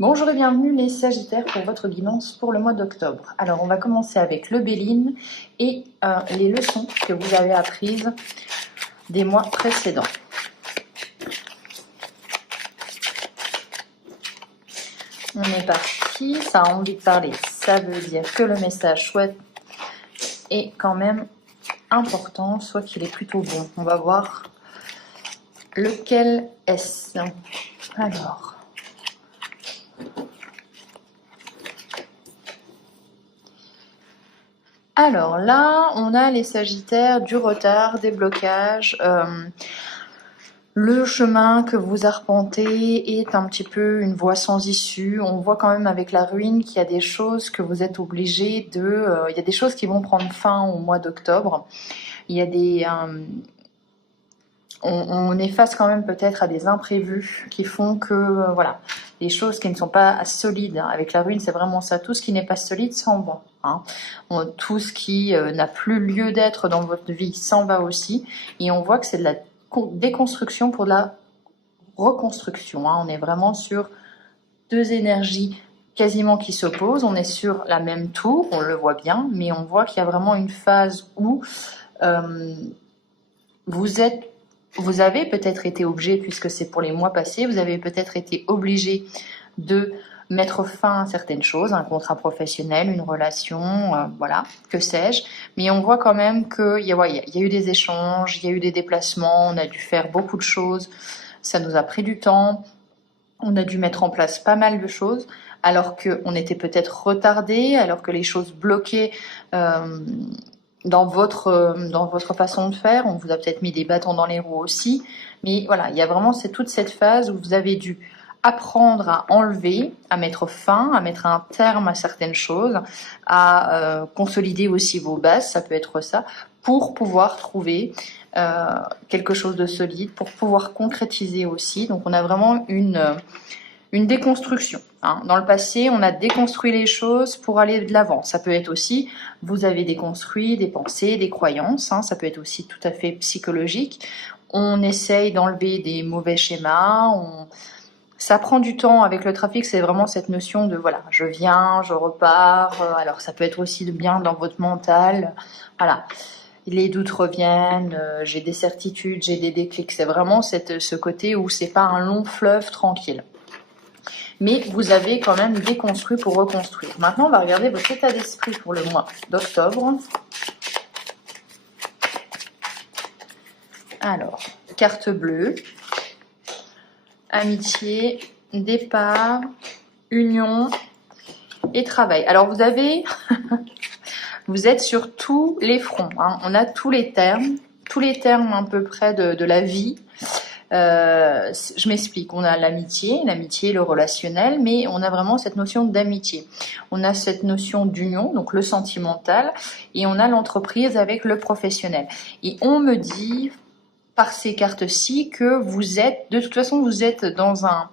Bonjour et bienvenue les Sagittaires pour votre guidance pour le mois d'octobre. Alors on va commencer avec le Béline et les leçons que vous avez apprises des mois précédents. On est parti, ça a envie de parler, ça veut dire que le message soit est quand même important, soit qu'il est plutôt bon. On va voir lequel est-ce. Alors là, on a les Sagittaires, du retard, des blocages. Le chemin que vous arpentez est un petit peu une voie sans issue. On voit quand même avec la ruine qu'il y a des choses que vous êtes obligé de... il y a des choses qui vont prendre fin au mois d'octobre. Il y a des... on est face quand même peut-être à des imprévus qui font que, voilà, des choses qui ne sont pas solides. Avec la ruine, c'est vraiment ça. Tout ce qui n'est pas solide s'en va. Tout ce qui n'a plus lieu d'être dans votre vie s'en va aussi. Et on voit que c'est de la déconstruction pour de la reconstruction. On est vraiment sur deux énergies quasiment qui s'opposent. On est sur la même tour, on le voit bien, mais on voit qu'il y a vraiment une phase où vous avez peut-être été obligé, puisque c'est pour les mois passés, vous avez peut-être été obligé de mettre fin à certaines choses, un contrat professionnel, une relation, voilà, que sais-je. Mais on voit quand même qu'il y a eu des échanges, il y a eu des déplacements, on a dû faire beaucoup de choses, ça nous a pris du temps, on a dû mettre en place pas mal de choses, alors qu'on était peut-être retardé, alors que les choses bloquaient dans votre façon de faire. On vous a peut-être mis des bâtons dans les roues aussi. Mais voilà, il y a vraiment toute cette phase où vous avez dû apprendre à enlever, à mettre fin, à mettre un terme à certaines choses, à consolider aussi vos bases, ça peut être ça, pour pouvoir trouver quelque chose de solide, pour pouvoir concrétiser aussi. Donc on a vraiment une déconstruction. Dans le passé, on a déconstruit les choses pour aller de l'avant. Ça peut être aussi, vous avez déconstruit des pensées, des croyances, ça peut être aussi tout à fait psychologique. On essaye d'enlever des mauvais schémas, ça prend du temps avec le trafic, c'est vraiment cette notion de voilà, je viens, je repars. Alors ça peut être aussi bien dans votre mental, voilà. Les doutes reviennent, j'ai des certitudes, j'ai des déclics. C'est vraiment ce côté où c'est pas un long fleuve tranquille. Mais vous avez quand même déconstruit pour reconstruire. Maintenant, on va regarder votre état d'esprit pour le mois d'octobre. Alors, carte bleue, amitié, départ, union et travail. Alors, vous êtes sur tous les fronts. On a tous les termes à peu près de la vie. Je m'explique, on a l'amitié, le relationnel, mais on a vraiment cette notion d'amitié. On a cette notion d'union, donc le sentimental, et on a l'entreprise avec le professionnel. Et on me dit, par ces cartes-ci, que de toute façon, vous êtes dans un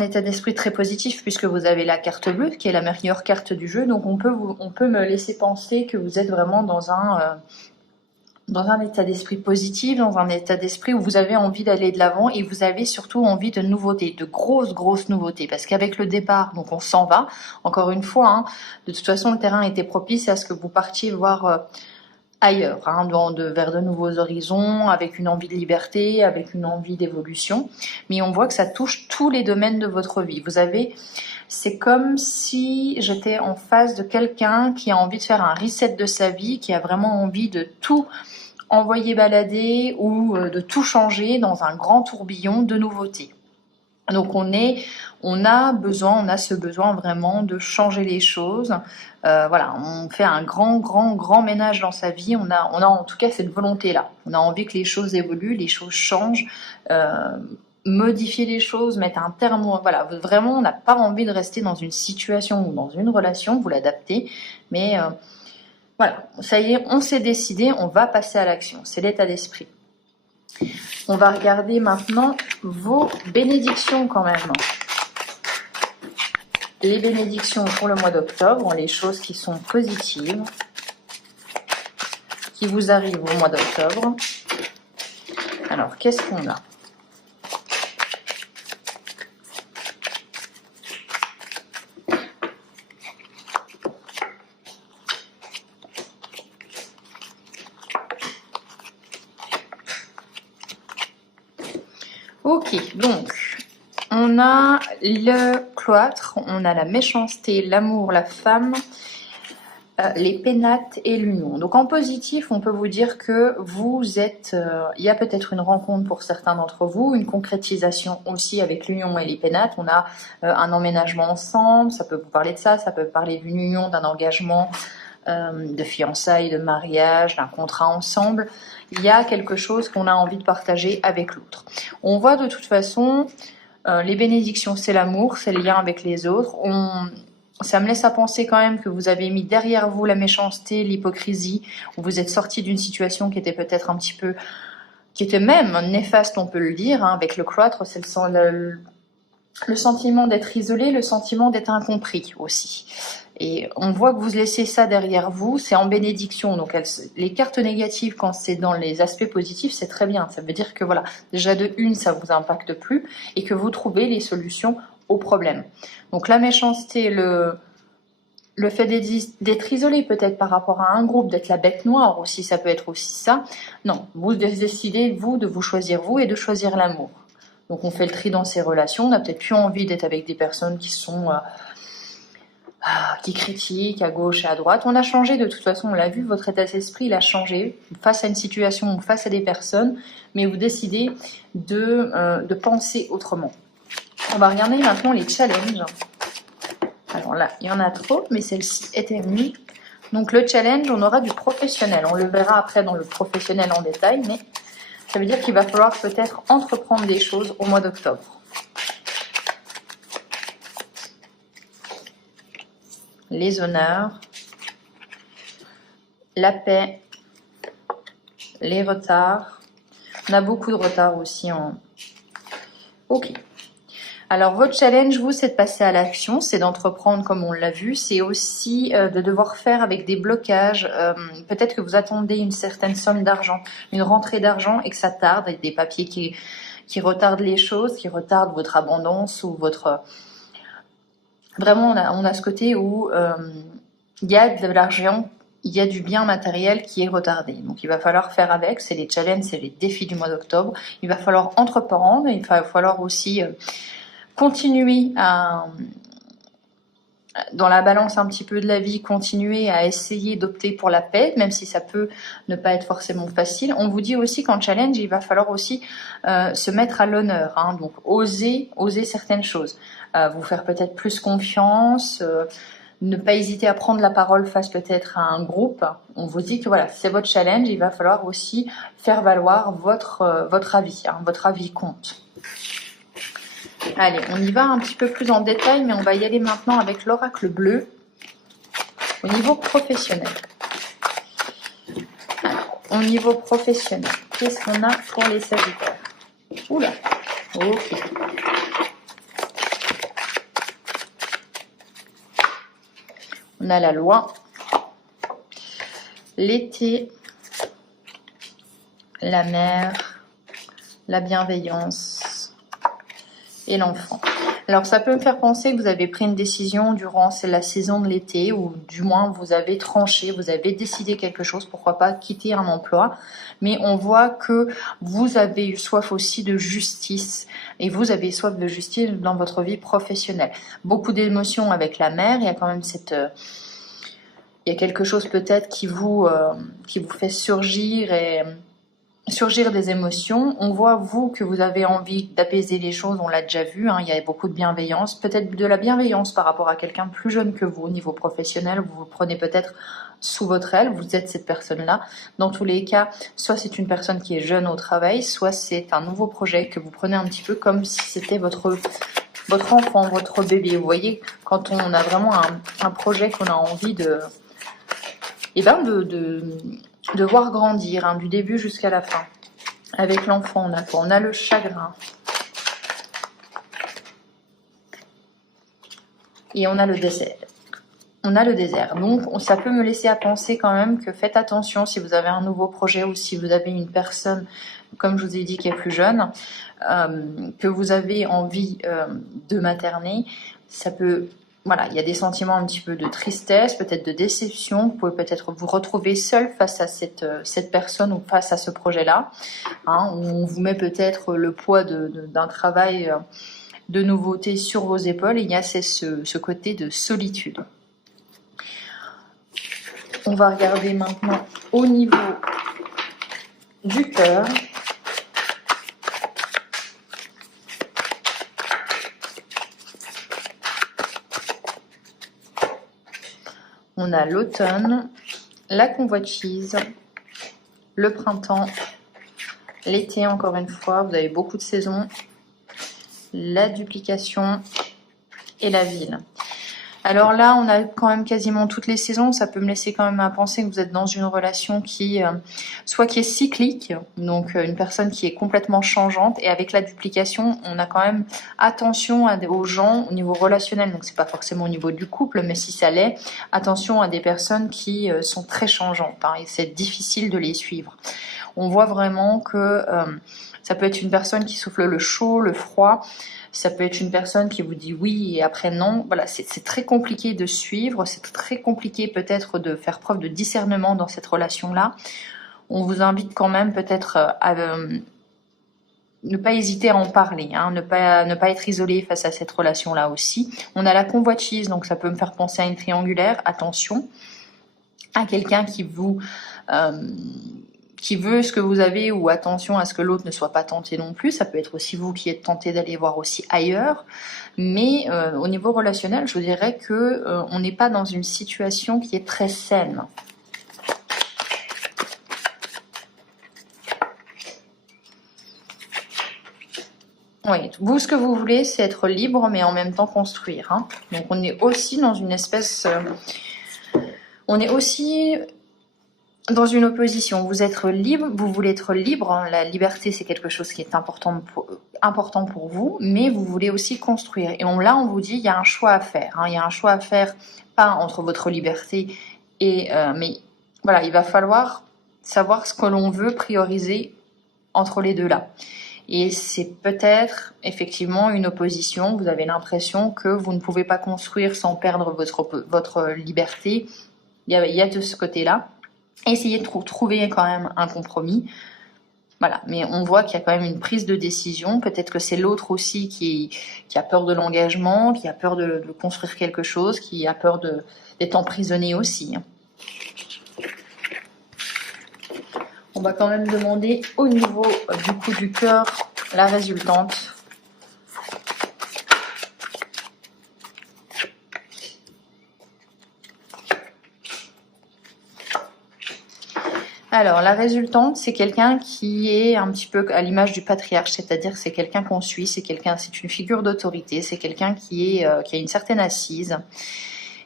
état d'esprit très positif, puisque vous avez la carte bleue, qui est la meilleure carte du jeu, donc on peut me laisser penser que vous êtes vraiment dans un état d'esprit positif, dans un état d'esprit où vous avez envie d'aller de l'avant et vous avez surtout envie de nouveautés, de grosses nouveautés. Parce qu'avec le départ, donc on s'en va, encore une fois, de toute façon le terrain était propice à ce que vous partiez voir ailleurs, vers de nouveaux horizons, avec une envie de liberté, avec une envie d'évolution. Mais on voit que ça touche tous les domaines de votre vie. C'est comme si j'étais en face de quelqu'un qui a envie de faire un reset de sa vie, qui a vraiment envie de tout envoyer balader ou de tout changer dans un grand tourbillon de nouveautés. Donc on a ce besoin vraiment de changer les choses. Voilà, on fait un grand ménage dans sa vie. On a en tout cas cette volonté-là. On a envie que les choses évoluent, les choses changent, modifier les choses, mettre un terme. Voilà, vraiment, on n'a pas envie de rester dans une situation ou dans une relation. Vous l'adaptez, mais voilà, ça y est, on s'est décidé, on va passer à l'action. C'est l'état d'esprit. On va regarder maintenant vos bénédictions quand même. Les bénédictions pour le mois d'octobre, les choses qui sont positives, qui vous arrivent au mois d'octobre. Alors, qu'est-ce qu'on a ? Ok, donc on a le cloître, on a la méchanceté, l'amour, la femme, les pénates et l'union. Donc en positif, on peut vous dire que vous êtes, il y a peut-être une rencontre pour certains d'entre vous, une concrétisation aussi avec l'union et les pénates. On a un emménagement ensemble, ça peut vous parler de ça, ça peut parler d'une union, d'un engagement, de fiançailles, de mariage, d'un contrat ensemble. Il y a quelque chose qu'on a envie de partager avec l'autre. On voit de toute façon, les bénédictions, c'est l'amour, c'est le lien avec les autres. Ça me laisse à penser quand même que vous avez mis derrière vous la méchanceté, l'hypocrisie, où vous êtes sorti d'une situation qui était peut-être un petit peu, qui était même néfaste, on peut le dire, hein, avec le cloître, c'est le sentiment d'être isolé, le sentiment d'être incompris aussi. Et on voit que vous laissez ça derrière vous, c'est en bénédiction. Donc les cartes négatives, quand c'est dans les aspects positifs, c'est très bien. Ça veut dire que voilà, déjà de une, ça vous impacte plus et que vous trouvez les solutions aux problèmes. Donc la méchanceté, le fait d'être isolé peut-être par rapport à un groupe, d'être la bête noire aussi, ça peut être aussi ça. Non, vous décidez, vous, de vous choisir vous et de choisir l'amour. Donc on fait le tri dans ces relations, on n'a peut-être plus envie d'être avec des personnes qui sont... qui critiquent à gauche et à droite. On a changé de toute façon, on l'a vu, votre état d'esprit il a changé face à une situation ou face à des personnes, mais vous décidez de penser autrement. On va regarder maintenant les challenges. Alors là, il y en a trop, mais celle-ci était venue. Donc le challenge, on aura du professionnel. On le verra après dans le professionnel en détail, mais ça veut dire qu'il va falloir peut-être entreprendre des choses au mois d'octobre. Les honneurs, la paix, les retards. On a beaucoup de retards aussi en... Ok. Alors votre challenge, vous, c'est de passer à l'action, c'est d'entreprendre comme on l'a vu, c'est aussi de devoir faire avec des blocages. Peut-être que vous attendez une certaine somme d'argent, une rentrée d'argent et que ça tarde, avec des papiers qui retardent les choses, qui retardent votre abondance ou votre... Vraiment, on a ce côté où il y a de l'argent, il y a du bien matériel qui est retardé. Donc il va falloir faire avec, c'est les challenges, c'est les défis du mois d'octobre. Il va falloir entreprendre, il va falloir aussi continuer dans la balance un petit peu de la vie, continuer à essayer d'opter pour la paix, même si ça peut ne pas être forcément facile. On vous dit aussi qu'en challenge, il va falloir aussi se mettre à l'honneur, hein, donc oser certaines choses, vous faire peut-être plus confiance, ne pas hésiter à prendre la parole face peut-être à un groupe. On vous dit que voilà, c'est votre challenge, il va falloir aussi faire valoir votre avis, hein, votre avis compte. Allez, on y va un petit peu plus en détail, mais on va y aller maintenant avec l'oracle bleu au niveau professionnel. Alors, au niveau professionnel, qu'est-ce qu'on a pour les sagittaires? Oula, ok. On a la loi, l'été, la mer, la bienveillance et l'enfant. Alors ça peut me faire penser que vous avez pris une décision durant la saison de l'été, ou du moins vous avez tranché, vous avez décidé quelque chose, pourquoi pas quitter un emploi, mais on voit que vous avez eu soif aussi de justice, et vous avez soif de justice dans votre vie professionnelle. Beaucoup d'émotions avec la mer, il y a quand même il y a quelque chose peut-être qui vous fait surgir des émotions. On voit, vous, que vous avez envie d'apaiser les choses, on l'a déjà vu, hein, il y a beaucoup de bienveillance, peut-être de la bienveillance par rapport à quelqu'un plus jeune que vous au niveau professionnel, vous vous prenez peut-être sous votre aile, vous êtes cette personne-là. Dans tous les cas, soit c'est une personne qui est jeune au travail, soit c'est un nouveau projet que vous prenez un petit peu comme si c'était votre enfant, votre bébé. Vous voyez, quand on a vraiment un projet qu'on a envie de voir grandir, hein, du début jusqu'à la fin. Avec l'enfant, on a quoi? On a le chagrin. Et on a le désert. Donc, ça peut me laisser à penser quand même que faites attention si vous avez un nouveau projet ou si vous avez une personne, comme je vous ai dit, qui est plus jeune, que vous avez envie de materner. Ça peut voilà, il y a des sentiments un petit peu de tristesse, peut-être de déception. Vous pouvez peut-être vous retrouver seul face à cette personne ou face à ce projet-là. Hein, on vous met peut-être le poids d'un travail de nouveauté sur vos épaules et il y a ce côté de solitude. On va regarder maintenant au niveau du cœur. On a l'automne, la convoitise, le printemps, l'été encore une fois, vous avez beaucoup de saisons, la duplication et la ville. Alors là, on a quand même quasiment toutes les saisons. Ça peut me laisser quand même à penser que vous êtes dans une relation qui, soit qui est cyclique, donc une personne qui est complètement changeante. Et avec la duplication, on a quand même attention aux gens au niveau relationnel. Donc c'est pas forcément au niveau du couple, mais si ça l'est, attention à des personnes qui sont très changeantes. Hein, et c'est difficile de les suivre. On voit vraiment que ça peut être une personne qui souffle le chaud, le froid. Ça peut être une personne qui vous dit oui et après non. Voilà, c'est très compliqué de suivre. C'est très compliqué peut-être de faire preuve de discernement dans cette relation-là. On vous invite quand même peut-être à ne pas hésiter à en parler, hein, ne pas être isolé face à cette relation-là aussi. On a la convoitise, donc ça peut me faire penser à une triangulaire. Attention à quelqu'un qui veut ce que vous avez ou attention à ce que l'autre ne soit pas tenté non plus. Ça peut être aussi vous qui êtes tenté d'aller voir aussi ailleurs. Mais au niveau relationnel, je vous dirais que on n'est pas dans une situation qui est très saine. Oui, vous, ce que vous voulez, c'est être libre, mais en même temps construire. Hein. Donc on est aussi dans une espèce... on est aussi... dans une opposition, vous êtes libre, vous voulez être libre, la liberté c'est quelque chose qui est important pour vous, mais vous voulez aussi construire. Et là on vous dit il y a un choix à faire, hein, il y a un choix à faire, pas entre votre liberté et... mais voilà, il va falloir savoir ce que l'on veut prioriser entre les deux là. Et c'est peut-être effectivement une opposition, vous avez l'impression que vous ne pouvez pas construire sans perdre votre liberté, il y a de ce côté-là. Essayez de trouver quand même un compromis. Voilà, mais on voit qu'il y a quand même une prise de décision. Peut-être que c'est l'autre aussi qui a peur de l'engagement, qui a peur de construire quelque chose, qui a peur d'être emprisonné aussi. On va quand même demander au niveau du coup du cœur la résultante. Alors, la résultante, c'est quelqu'un qui est un petit peu à l'image du patriarche, c'est-à-dire c'est quelqu'un qu'on suit, c'est une figure d'autorité, c'est quelqu'un qui a une certaine assise.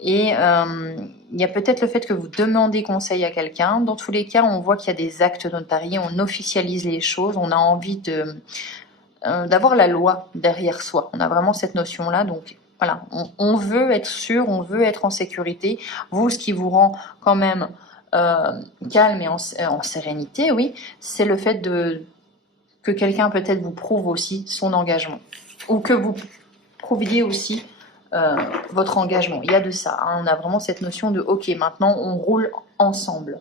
Et il y a peut-être le fait que vous demandez conseil à quelqu'un. Dans tous les cas, on voit qu'il y a des actes notariés, on officialise les choses, on a envie d'avoir la loi derrière soi. On a vraiment cette notion-là, donc voilà, on veut être sûr, on veut être en sécurité. Vous, ce qui vous rend quand même calme et en sérénité, oui, c'est le fait que quelqu'un peut-être vous prouve aussi son engagement, ou que vous prouviez aussi votre engagement. Il y a de ça, hein. On a vraiment cette notion de ok, maintenant on roule ensemble.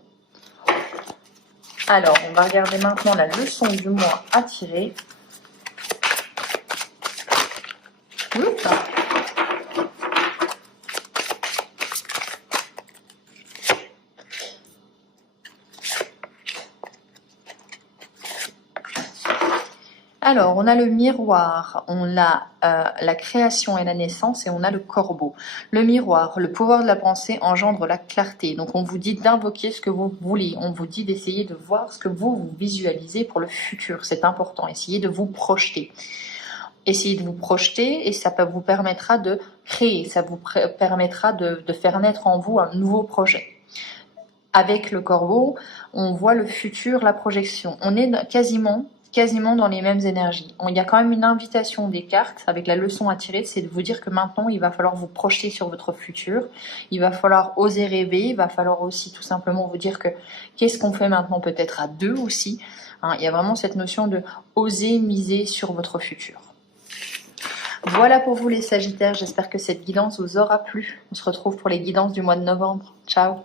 Alors, on va regarder maintenant la leçon du mois à tirer. Oups. Alors, on a le miroir, on a la création et la naissance et on a le corbeau. Le miroir, le pouvoir de la pensée engendre la clarté. Donc, on vous dit d'invoquer ce que vous voulez. On vous dit d'essayer de voir ce que vous visualisez pour le futur. C'est important. Essayez de vous projeter. Essayez de vous projeter et ça vous permettra de créer. Ça vous permettra de faire naître en vous un nouveau projet. Avec le corbeau, on voit le futur, la projection. On est quasiment dans les mêmes énergies. Il y a quand même une invitation des cartes avec la leçon à tirer, c'est de vous dire que maintenant il va falloir vous projeter sur votre futur, il va falloir oser rêver, il va falloir aussi tout simplement vous dire que qu'est-ce qu'on fait maintenant peut-être à deux aussi, hein, il y a vraiment cette notion de oser miser sur votre futur. Voilà pour vous les Sagittaires, j'espère que cette guidance vous aura plu. On se retrouve pour les guidances du mois de novembre. Ciao!